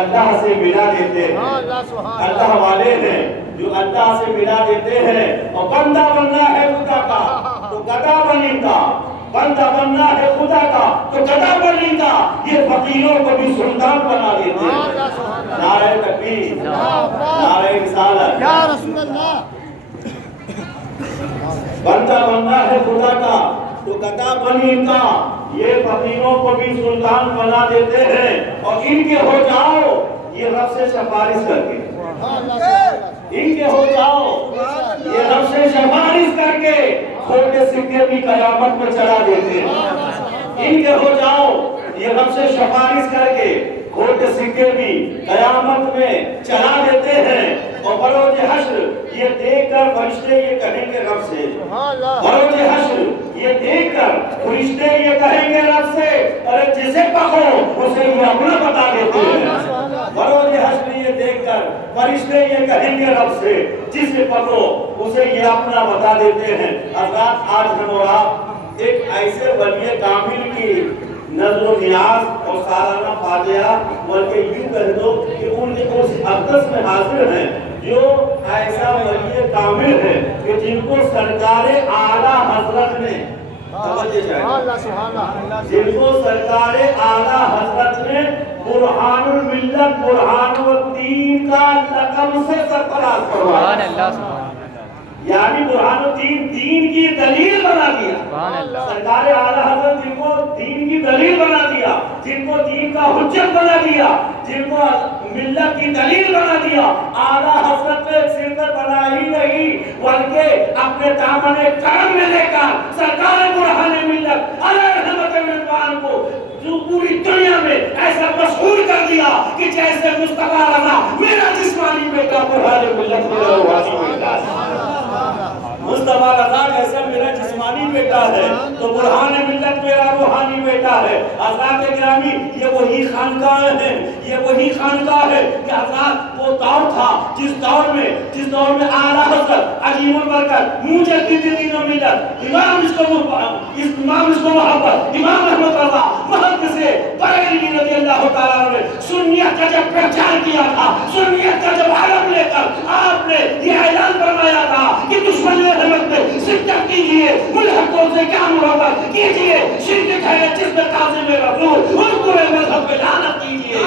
اللہ سے ملا دیتے ہیں، اللہ والے ہیں جو اللہ سے ملا دیتے ہیں، اور بندہ بننا ہے خدا کا تو گدا بنے گا، بندہ بننا ہے خدا کا تو گدا بنے گا، یہ فقیروں کو بھی سلطان بنا دیتے ہیں۔ نعرہ تکبیر، نعرہ رسالت، یا رسول اللہ۔ بندہ بننا ہے خدا کا تو گدا بنے گا، یہ فقیروں کو بھی سلطان بنا دیتے ہیں، اور ان کے ہو جاؤ یہ رب سے سفارش کر کے، ان کے ہو جاؤ یہ رب سے سفارش کر کے کھوٹے سکے بھی قیامت میں چڑھا دیتے ہیں، ان کے ہو جاؤ یہ رب سے سفارش کر کے کھوٹے سکے بھی قیامت میں چلا دیتے ہیں، اور بروز حشر یہ دیکھ کر فرشتے یہ کہیں گے رب سے، بروز حشر یہ دیکھ کر فرشتے یہ کہیں گے رب سے، ارے جسے پکو اسے یہ اپنا بتا دیتے ہیں، بروز حشر یہ دیکھ کر فرشتے یہ کہیں گے رب سے، جسے پکو اسے یہ اپنا بتا دیتے ہیں۔ حضرات آج ہم اور آپ ایک ایسے ولی کامل کی نظر و نیاز اور سالانہ فاتحہ بلکہ یوں کہہ دو کہ ان کے اس اقدس میں حاضر ہیں جو ایسا ولی کامل ہے کہ جن کو سرکار اعلیٰ حضرت نے جن کو سرکار اعلیٰ حضرت نے برہان الملت برہان الدین کا لقب سے سرفراز کروایا، یعنی برہان الدین دین کی دلیل بنا دیا، سرکار اعلیٰ حضرت جن کو دین کی دلیل بنا دیا، جن کو دین کا حجت بنا دیا، جن کو ملت کی دلیل بنا دیا، اعلیٰ حضرت نے صرف بنا ہی نہیں بلکہ اپنے دامن کرم میں لے کر سرکار برہان ملت علیہ رحمت رضوان کو جو پوری دنیا میں ایسا مشہور کر دیا کہ جیسے مصطفیٰ رضا میرا جسمانی بیٹا برہان ملت میرا روحانی بیٹا ہے، مصطفیٰ رضا جیسا میرا جسمانی بیٹا ہے تو برہان ملت میرا روحانی بیٹا ہے۔ حضرات گرامی یہ وہی خانقاہ ہیں، یہ وہی خانقاہ ہے کہ حضرات وہ دور تھا جس دور میں اعلیٰ حضرت عظیم البرکت مجدد دین و ملت امام اس کو محبت امام احمد رضا محدث بریلوی رضی اللہ تعالیٰ عنہ نے سنیت کا جب پہچان کیا تھا، سنیت کا جب علم لے کر آپ نے یہ اعلان فرمایا تھا کہ دشمن رحمت میں شرکت کیجئے، ملحقوں سے کیا محبت کیجئے، شرک ہے جس میں تعظیم رسول اور پورے مذہب پہ لعنت کیجئے۔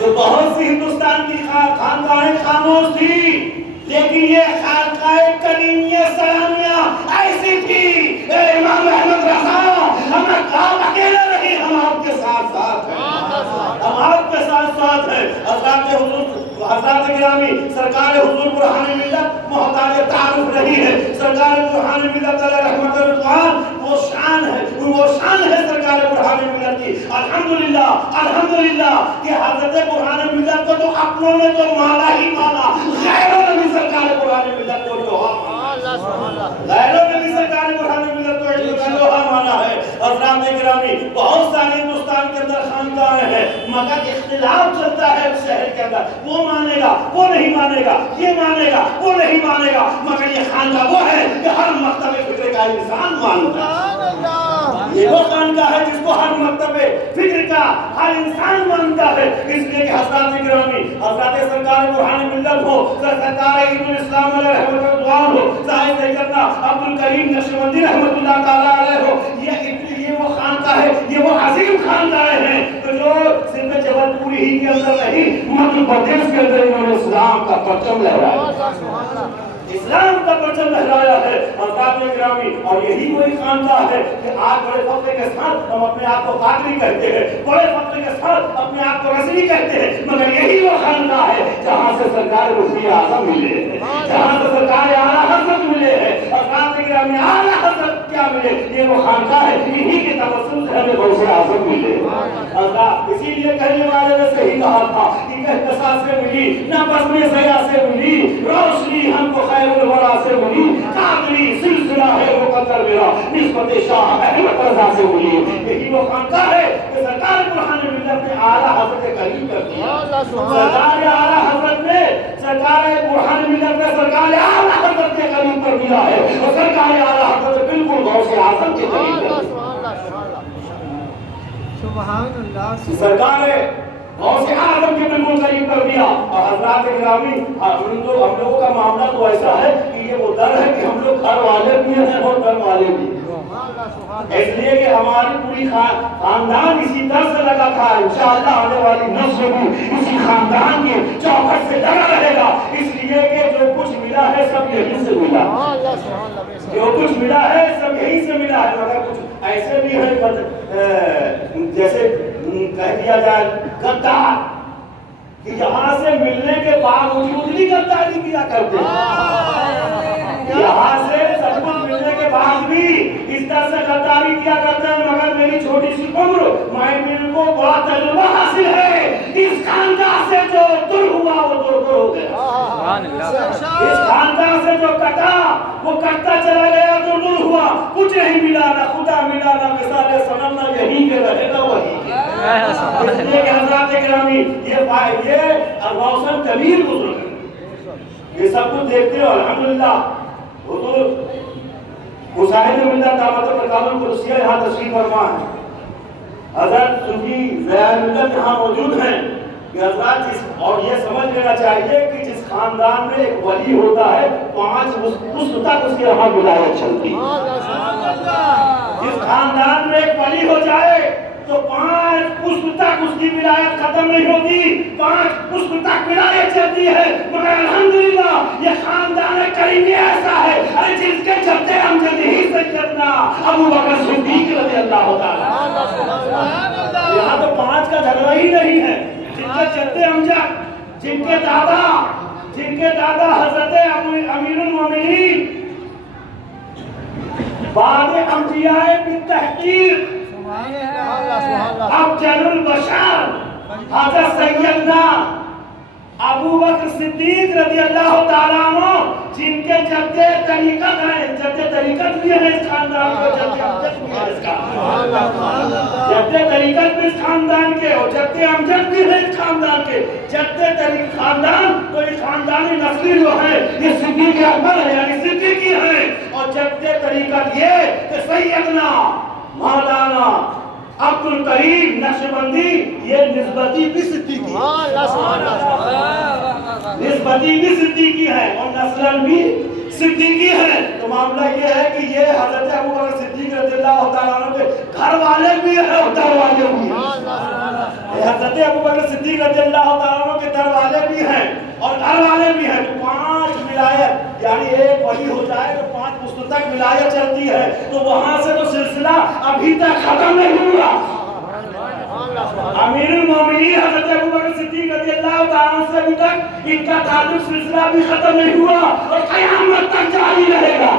تو بہت سی ہندوستان کی خانقاہیں خاموش تھی، لیکن یہ خانقاہ کریمیہ سلامیہ ایسی تھی، اے امام احمد رضا ہم اکیلے نہیں، ہم آپ کے ساتھ ساتھ ہیں، ہم آپ کے ساتھ ساتھ ہیں۔ حضرات گرامی سرکار حضور برہان ملت محتاج تعارف نہیں ہے، سرکار برہان ملت علیہ رحمت رضوان وہ شان ہے سرکار برہان ملت کی۔ الحمدللہ کہ حضرت برہان ملت کو تو اپنوں نے تو مانا ہی مانا، غیروں نے بھی سرکار برہان ملت کو غیروں نے بھی سرکار برہان ملت کو مانا ہے۔ حضرات گرامی بہت سارے ہندوستان کے اندر خانقاہیں ہیں مگر اختلاف چلتا ہے اس شہر کے اندر، وہ مانے گا وہ نہیں مانے گا، یہ مانے گا وہ نہیں مانے گا، مگر یہ خانقاہ وہ ہے کہ ہر مکتب فکر کا انسان مانتا ہے، یہ وہ خانقاہ ہے جس کو ہر مکتب فکر کا ہر انسان مانتا ہے۔ اس لیے کہ حضرات گرامی حضرات سرکار برہان ملت ہو، سرکار عید الاسلام علیہ رحمت رضوان ہو، صاحب سیدنا عبد الکریم نقشبندی رحمت اللہ تعالیٰ علیہ ہو، یہ وہ خانقاہ ہے، یہ وہ عظیم خانقاہ ہیں جو صرف جبل پوری ہی کے اندر نہیں مدھیہ پردیش کے اندر انہوں نے اسلام کا پرچم لہرایا، اسلام کا پرچم لہرایا ہے۔ حضرات گرامی اور یہی وہی خانقاہ ہے کہ آج بڑے فخر کے ساتھ ہم اپنے آپ کو قادری کہتے ہیں، بڑے فخر کے ساتھ اپنے آپ کو رضوی کہتے ہیں، مگر یہی وہ خانقاہ ہے جہاں سے سرکار مفتی اعظم ملے ہیں، جہاں سے سرکار اعلیٰ حضرت ملے ہیں۔ حضرات گرامی اعلیٰ حضرت کیا ملے؟ یہ وہ خانقاہ ہے یہی کے توسل سے ہمیں غوث اعظم ملے۔ حضرات اسی لیے کہنے والے نے صحیح کہا تھا کہ کہکشاں سے ملی نہ بزم ضیاء سے ملی، روشنی ہم کو خیر الورا سے ملی، قادری سلسلہ ہے مقدر میرا نسبت شاہ احمد رضا سے ملی۔ یہی وہ خانقاہ ہے کہ سرکار برہان ملت نے اعلیٰ حضرت قریب کر دیا، سرکار اعلیٰ حضرت نے سرکار برہان ملت نے سرکار اعلیٰ حضرت کے قریب کر دیا ہے، اور سرکار اعلیٰ حضرت بالکل غوث اعظم کے قریب کر دیا۔ سبحان اللہ، سرکار غوث اعظم کے بالکل قریب کر دیا۔ اور حضرات گرامی، ہم لوگوں کا معاملہ تو ایسا ہے کہ یہ وہ در ہے کہ ہم لوگ گھر والے بھی ہیں اور در والے بھی ہیں، اس لیے کہ ہماری پوری خاندان اسی در سے لگا تھا، انشاءاللہ آنے والی نسل بھی اسی خاندان کے چوکھٹ سے لگا رہے گا، اس لیے کہ جو کچھ ملا ہے سب یہیں سے ملا، جو کچھ ملا ہے سب یہیں سے ملا ہے۔ مگر کچھ ایسے بھی ہیں جیسے کہہ دیا جائے غدار، کہ یہاں سے ملنے کے باوجود بھی غداری کیا کرتے ہیں، یہاں سے سب کچھ ملنے کے بعد بھی اس طرح سے غداری کیا کرتے ہیں۔ مگر میری چھوٹی سی عمر، میرے کو بڑا تجربہ حاصل ہے، اس خاندان سے جو دور ہوا وہ دور دور ہو گیا، اس خاندان سے جو کٹا وہ کٹتا چلا گیا، دور دور ہوا، کچھ نہیں ملا، نہ خدا ملا، نہ مثال صنم، نہ یہیں کے رہے گا وہیں کے۔ اس لیے کہ حضرات گرامی، یہ روشن کبیر بزرگ ہیں، یہ سب کچھ دیکھتے ہو۔ الحمدللہ حضور مصاحب ملت دعوت برکات القدسیہ یہاں تشریف فرما ہے، حضرت صوفی ضیاء ملت یہاں موجود ہیں کہ حضرات اور یہ سمجھ لینا چاہیے کہ جس خاندان میں ایک ولی ہوتا ہے 5 پشت تک اس کے یہاں ولایت چلتی ہے، جس خاندان میں ایک ولی ہو جائے تو 5 پشت تک اس کی ولایت ختم نہیں ہوتی، 5 پشت تک ولایت چلتی ہے۔ مگر الحمدللہ یہ خاندان کریمی ایسا ہے، ارے جس کے جد امجد ہی سیدنا ابو بکر صدیق رضی اللہ تعالیٰ، یہاں تو 5 کا جھگڑا ہی نہیں ہے، جن کے جد امجد، جن کے دادا حضرت امیر المومنین بعد انبیاء بالتحقیق افضل البشر حضرت سیدنا ابو بکر صدیق رضی اللہ تعالیٰ عنہ، جن کے جد طریقت ہیں، جد طریقت بھی ہے اس خاندان کو، جد امجد بھی ہے اس کا، جد طریقت بھی اس خاندان کے، اور جد امجد بھی ہے اس خاندان کے، جد طریقت خاندان تو اس خاندانی نسلی جو ہے یہ صدیق اکبر ہے، یعنی صدیقی ہے، اور جد طریقت یہ کہ سیدنا مولانا عبد الکریم نقشبندی، یہ نسبتی بھی صدیقی ہے، نسبتی بھی صدیقی ہے اور نسلاً بھی صدیقی ہے۔ تو معاملہ یہ ہے کہ یہ حضرت ابو بکر صدیق رضی اللہ تعالیٰ عنہ کے گھر والے بھی ہیں اور در والے بھی ہیں، حضرت ابو بکر صدیق رضی اللہ تعالیٰ عنہ کے در والے بھی ہیں اور گھر والے بھی ہیں۔ تو 5 ولایت، یعنی ایک ولی ہو جائے تو 5 پشتوں تک ولایت چلتی ہے، تو وہاں سے تو سلسلہ ابھی تک ختم نہیں ہوا۔ امیر المومنین حضرت ابو بکر صدیق رضی اللہ تعالیٰ عنہ سے ابھی تک ان کا تعلق سلسلہ بھی ختم نہیں ہوا اور قیامت تک جاری رہے گا،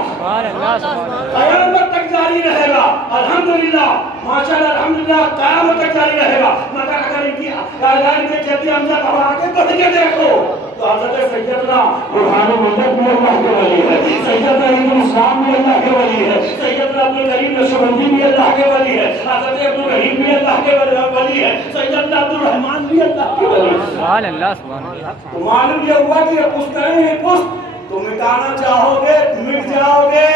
قیامت تک جاری رہے گا، الحمدللہ ماشاءاللہ الحمدللہ قیامت تک جاری رہے گا۔ مگر اگر ان کی کائنات کے جدی امجد اور آگے بڑھ کے دیکھو تو حضرت سیدنا روحانی ملت بھی اللہ کے ولی ہے، سیدنا عید الاسلام بھی اللہ کے ولی ہے، سیدنا عبد الکریم نقشبندی بھی اللہ کے ولی ہے، حضرت عبد الرحیم بھی اللہ کے ولی ہے، سیدنا عبد الرحمن بھی اللہ کے ولی ہے۔ سبحان اللہ، سبحان اللہ۔ تو معلوم یہ ہوا کہ یہ پشتیں ہیں، پشت تو مٹانا چاہو گے مٹ جاؤ گے،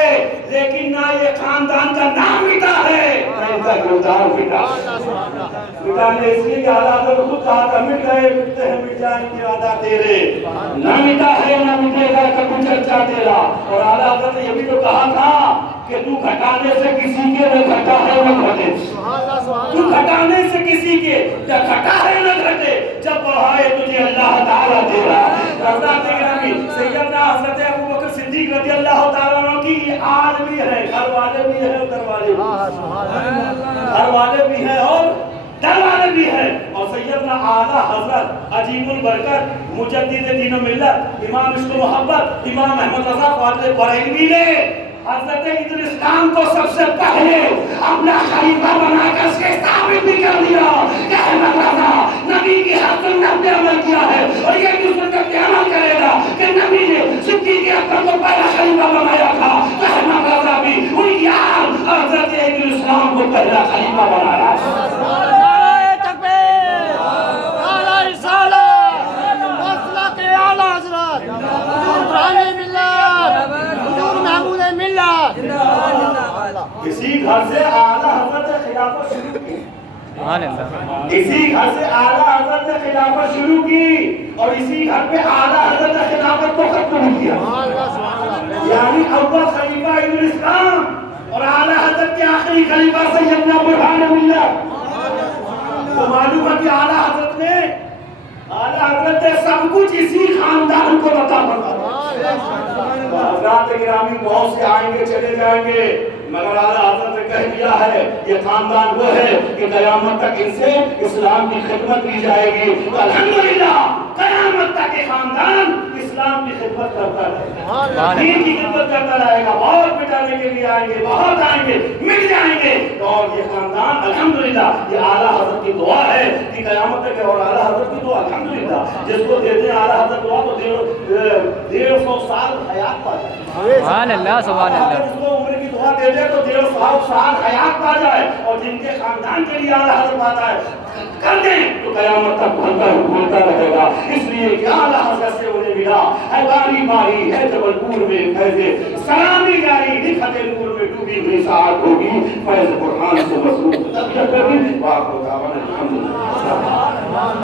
لیکن نہ یہ خاندان کا نام مٹا ہے نہ ان کا کردار مٹا۔ مٹانے اس لیے کہ حالات میں خود کہا تھا مٹ گئے مٹتے ہیں مٹ جائیں گے وعدہ تیرے، نہ مٹا ہے نہ مٹے گا کبھی چرچا تیرا۔ اور اعلیٰ حضرت نے یہ بھی تو کہا تھا کہ تو گھٹانے سے کسی کے نہ گھٹا ہے نہ گھٹے، تو گھٹانے سے کسی کے نہ گھٹا ہے نہ گھٹے، جب بڑھائے تجھے اللہ تعالیٰ تیرا۔ حضرت گرامی سیدنا حضرت ابو بکر صدیق رضی اللہ تعالیٰ عنہ کی آل بھی ہے، گھر والے بھی ہیں اور در والے بھی ہیں، گھر والے بھی ہیں اور در والے بھی ہیں۔ اور سیدنا اعلیٰ حضرت عظیم البرکت مجدد دین و ملت امام عشق و محبت امام احمد رضا فاضل بریلوی نے حضرت عید الاسلام کو سب سے پہلے اپنا خلیفہ بنا کر اس کے ثابت بھی کر دیا کہ احمد رضا نبی کی ہر سنت پہ عمل کیا ہے اور یہ بھی سنت پہ عمل کرے گا کہ نبی نے صدیق اکبر کو پہلا خلیفہ بنایا تھا تو احمد رضا بھی ان کی آل حضرت عید الاسلام کو پہلا خلیفہ بنایا۔ نعرہ تکبیر، نعرہ رسالت، مسلک اعلیٰ حضرت، اسی گھر سے اعلیٰ حضرت نے خلافت شروع کی، سبحان اللہ، اسی گھر سے اعلیٰ حضرت نے خلافت شروع کی اور اسی گھر پہ اعلیٰ حضرت نے خلافت کو ختم کیا، یعنی اول خلیفہ ابن الاسلام اور اعلیٰ حضرت کے آخری خلیفہ سیدنا برہان ملت۔ تو معلوم ہے کہ اعلیٰ حضرت نے سب کچھ اسی خاندان کو عطا فرمایا۔ حضرات گرامی بہت سے آئیں گے چلے جائیں گے، مگر اعلیٰ حضرت نے کہہ دیا ہے یہ خاندان وہ ہے کہ قیامت تک ان سے اسلام کی خدمت کی جائے گی۔ تو الحمدللہ قیامت تک یہ خاندان اسلام کی خدمت کرتا رہے گا، دین کی خدمت کرتا رہے گا۔ بہت مٹانے کے لیے آئیں گے، بہت آئیں گے، مٹ جائیں گے، اور یہ خاندان الحمدللہ یہ اعلیٰ حضرت کی دعا ہے کہ قیامت تک، اور اعلیٰ حضرت کی دعا الحمدللہ جس کو دیتے ہیں اعلیٰ حضرت دعا تو 150 سال حیات پا جائے۔ سبحان اللہ، سبحان اللہ، جس کو عمر کی دعا دے دے تو 150 سال حیات پا جائے، اور جن کے خاندان کے لیے اعلیٰ حضرت پاتا ہے کر دیں تو قیامت تک بھولتا رہے گا۔ اس لیے کہ اعلیٰ حضرت سے انہیں ملا ہے باری باری ہے جبل پور میں فیض سلامی جاری، لکھت نور میں ڈوبی ہوئی ساعت ہوگی، فیض برہان سے مصروف طبیعت ہوگی۔ واہ